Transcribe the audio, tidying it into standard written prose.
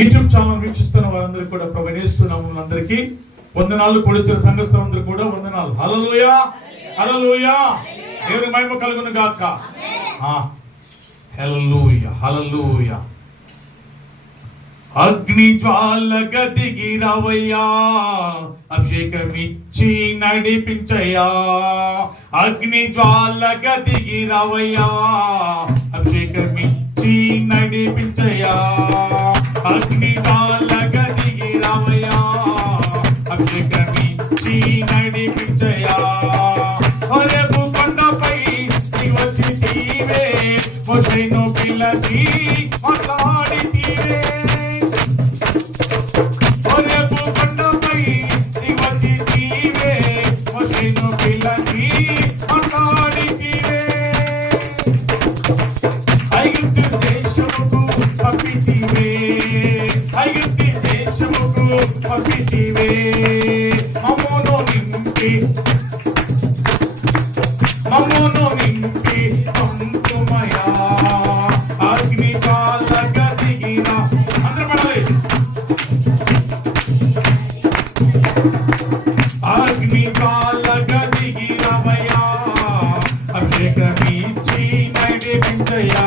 YouTube channel వీక్షిస్తున్న వారందరికీ కూడా ప్రభువైన యేసు నామమున అందరికీ వందనాలు. కూడిచిన సంఘస్థులందరూ కూడా వందనాలు. హల్లెలూయా హల్లెలూయా. దేవుని మహిమ కలుగును గాక. హల్లెలూయా హల్లెలూయా. అగ్ని జ్వాలగా దిగి రావయ్యా, అభిషేకమిచ్చి నడిపించయ్యా. అగ్ని జ్వాలగా దిగి రావయ్యా, అభిషేకమిచ్చి నడిపించయ్యా. అగ్ని జ్వాలగా దిగి రావయ్యా, అభిషేకమిచ్చి నడిపించయ్యా. రేపు కొండపై వచ్చితీవే, మోషేను పిలిచి మాట్లాడితీవే. మమ్మను నింపి పంపుమయా. అగ్ని జ్వాలగా దిగిన అందరూ పడాలి. అగ్ని జ్వాలగా దిగినవయ్యా, అభిషేకమిచ్చి నడిపించయ్యా.